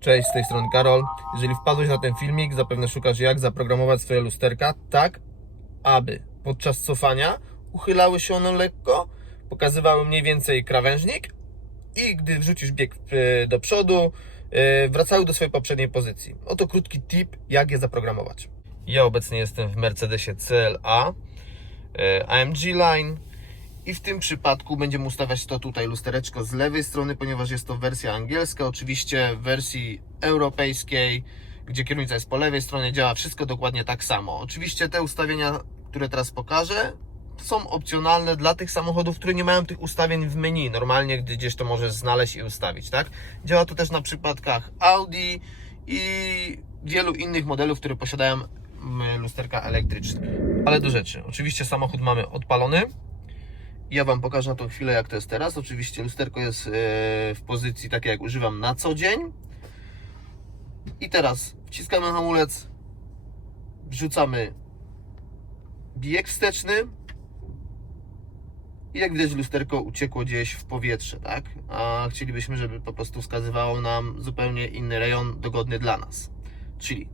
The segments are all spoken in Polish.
Cześć, z tej strony Karol. Jeżeli wpadłeś na ten filmik, zapewne szukasz jak zaprogramować swoje lusterka tak, aby podczas cofania uchylały się one lekko, pokazywały mniej więcej krawężnik i gdy wrzucisz bieg e, do przodu, e, wracały do swojej poprzedniej pozycji. Oto krótki tip, jak je zaprogramować. Ja obecnie jestem w Mercedesie CLA e, AMG Line i w tym przypadku będziemy ustawiać to tutaj lustereczko z lewej strony, ponieważ jest to wersja angielska. Oczywiście w wersji europejskiej, gdzie kierownica jest po lewej stronie, działa wszystko dokładnie tak samo. Oczywiście te ustawienia, które teraz pokażę, są opcjonalne dla tych samochodów, które nie mają tych ustawień w menu. Normalnie, gdzieś to możesz znaleźć i ustawić, tak? Działa to też na przypadkach Audi i wielu innych modelów, które posiadają mm, lusterka elektryczne. Ale do rzeczy. Oczywiście samochód mamy odpalony. Ja Wam pokażę na tą chwilę, jak to jest teraz. Oczywiście lusterko jest e, w pozycji takiej, jak używam na co dzień. I teraz wciskamy hamulec, wrzucamy bieg wsteczny i jak widać lusterko uciekło gdzieś w powietrze, tak? A chcielibyśmy, żeby po prostu wskazywało nam zupełnie inny rejon dogodny dla nas. Czyli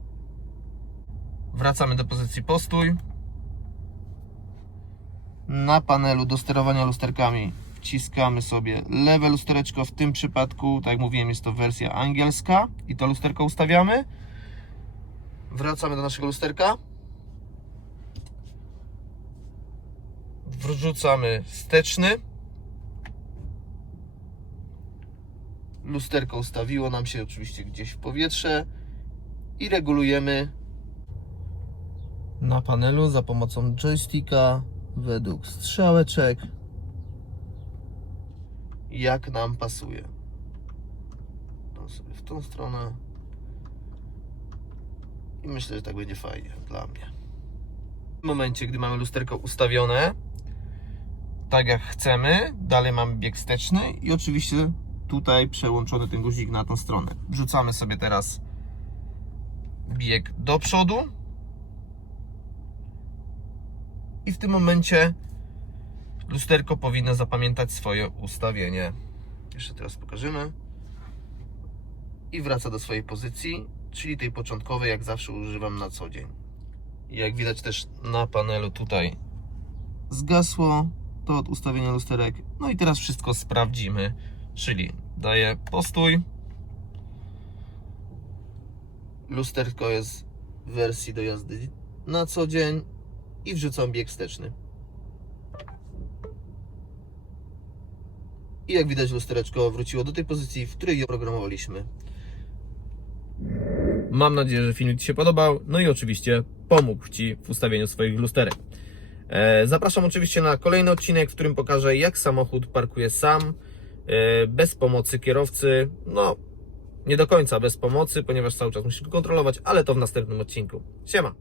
wracamy do pozycji postój. Na panelu do sterowania lusterkami wciskamy sobie lewe lustereczko. W tym przypadku, tak jak mówiłem, jest to wersja angielska i to lusterko ustawiamy. Wracamy do naszego lusterka. Wrzucamy wsteczny. Lusterko ustawiło nam się oczywiście gdzieś w powietrze i regulujemy na panelu za pomocą joysticka według strzałeczek jak nam pasuje. To sobie w tą stronę i myślę, że tak będzie fajnie dla mnie. W momencie, gdy mamy lusterko ustawione tak jak chcemy, dalej mamy bieg wsteczny i oczywiście tutaj przełączony ten guzik na tą stronę. Wrzucamy sobie teraz bieg do przodu i w tym momencie lusterko powinno zapamiętać swoje ustawienie. Jeszcze teraz pokażemy. I wraca do swojej pozycji, czyli tej początkowej, jak zawsze używam na co dzień. Jak widać też na panelu tutaj zgasło to od ustawienia lusterek. No i teraz wszystko sprawdzimy, czyli daję postój. Lusterko jest w wersji do jazdy na co dzień i wrzucam bieg wsteczny. I jak widać lustereczko wróciło do tej pozycji, w której je programowaliśmy. Mam nadzieję, że filmik Ci się podobał, no i oczywiście pomógł Ci w ustawieniu swoich lusterek. E, Zapraszam oczywiście na kolejny odcinek, w którym pokażę jak samochód parkuje sam, e, bez pomocy kierowcy. No, nie do końca bez pomocy, ponieważ cały czas musisz go kontrolować, ale to w następnym odcinku. Siema!